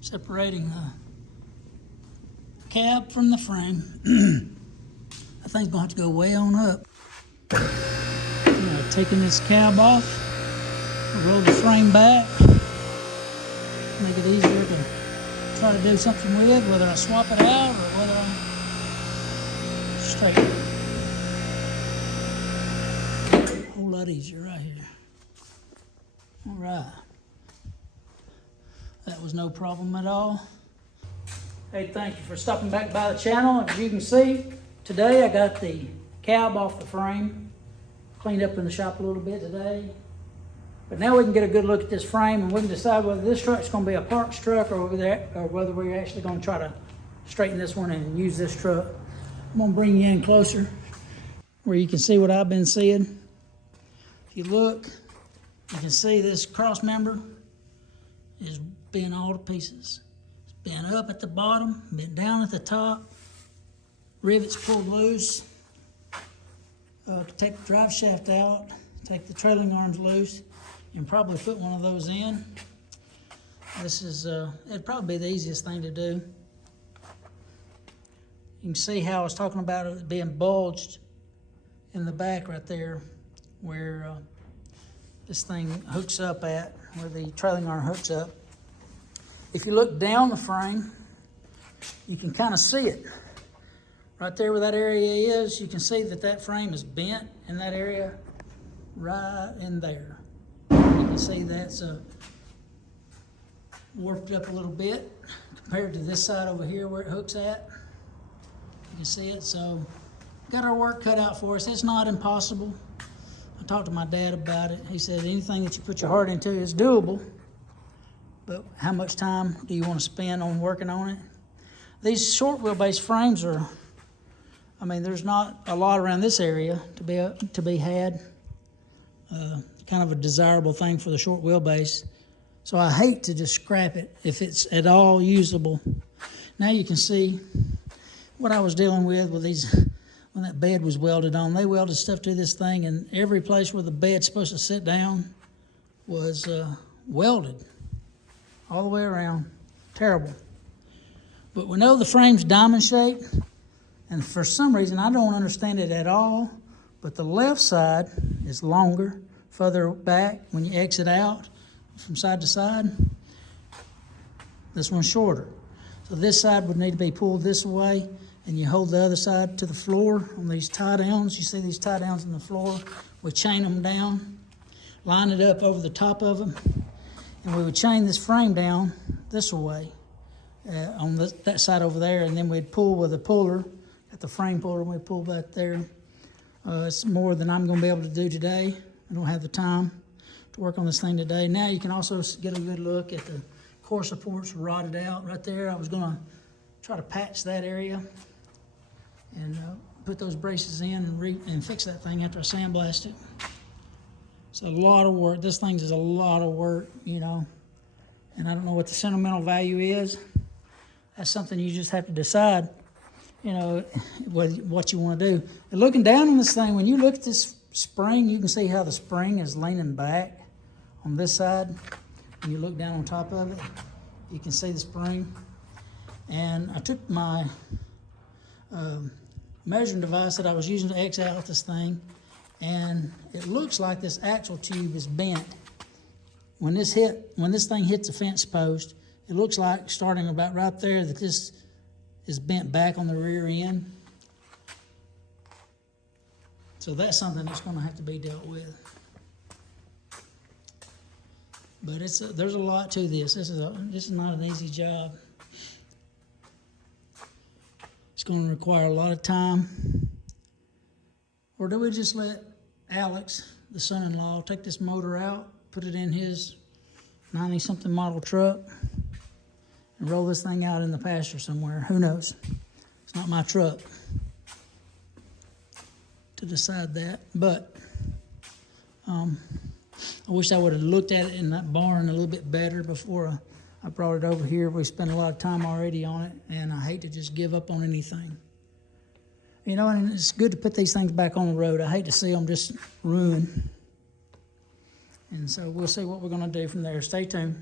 Separating the cab from the frame. I think it's gonna have to go way on up. Taking this cab off, roll the frame back, make it easier to try to do something with, whether I swap it out or whether I straighten it. A whole lot easier right here. All right. That was no problem at all. Hey, thank you for stopping back by the channel. As you can see, today I got the cab off the frame, cleaned up in the shop a little bit today. But now we can get a good look at this frame and we can decide whether this truck's gonna be a parts truck or whether we're actually gonna try to straighten this one and use this truck. I'm gonna bring you in closer where you can see what I've been seeing. If you look, you can see this cross member is bent all to pieces. It's bent up at the bottom, bent down at the top. Rivets pulled loose. To take the drive shaft out, take the trailing arms loose, and probably put one of those in. This is, it'd probably be the easiest thing to do. You can see how I was talking about it being bulged in the back right there, where this thing hooks up at, where the trailing arm hooks up. If you look down the frame, you can kind of see it. Right there where that area is, you can see that that frame is bent in that area right in there. You can see that's warped up a little bit compared to this side over here where it hooks at. You can see it, so got our work cut out for us. It's not impossible. I talked to my dad about it. He said anything that you put your heart into is doable, but how much time do you want to spend on working on it? These short wheelbase frames are, I mean, there's not a lot around this area to be had. Kind of a desirable thing for the short wheelbase. So I hate to just scrap it if it's at all usable. Now you can see what I was dealing with these, when that bed was welded on. They welded stuff to this thing and every place where the bed's supposed to sit down was welded all the way around. Terrible. But we know the frame's diamond shaped. And for some reason, I don't understand it at all, but the left side is longer, further back when you exit out from side to side. This one's shorter. So this side would need to be pulled this way, and you hold the other side to the floor on these tie downs. You see these tie downs in the floor? We chain them down, line it up over the top of them, and we would chain this frame down this way on that side over there, and then we'd pull with a puller. At the frame puller, we pull back there. It's more than I'm going to be able to do today. I don't have the time to work on this thing today. Now you can also get a good look at the core supports rotted out right there. I was going to try to patch that area and put those braces in and fix that thing after I sandblast it. It's a lot of work. This thing is a lot of work, you know, and I don't know what the sentimental value is. That's something you just have to decide, you know, what you want to do. And looking down on this thing, when you look at this spring, you can see how the spring is leaning back on this side. When you look down on top of it, you can see the spring. And I took my measuring device that I was using to X out this thing, and it looks like this axle tube is bent. When this thing hits a fence post, it looks like starting about right there that this is bent back on the rear end. So that's something that's going to have to be dealt with. But there's a lot to this. This is not an easy job. It's going to require a lot of time. Or do we just let Alex, the son-in-law, take this motor out, put it in his 90-something model truck, and roll this thing out in the pasture somewhere? Who knows? It's not my truck to decide that. But I wish I would have looked at it in that barn a little bit better before I brought it over here. We spent a lot of time already on it, and I hate to just give up on anything. You know, and it's good to put these things back on the road. I hate to see them just ruined. And so we'll see what we're gonna do from there. Stay tuned.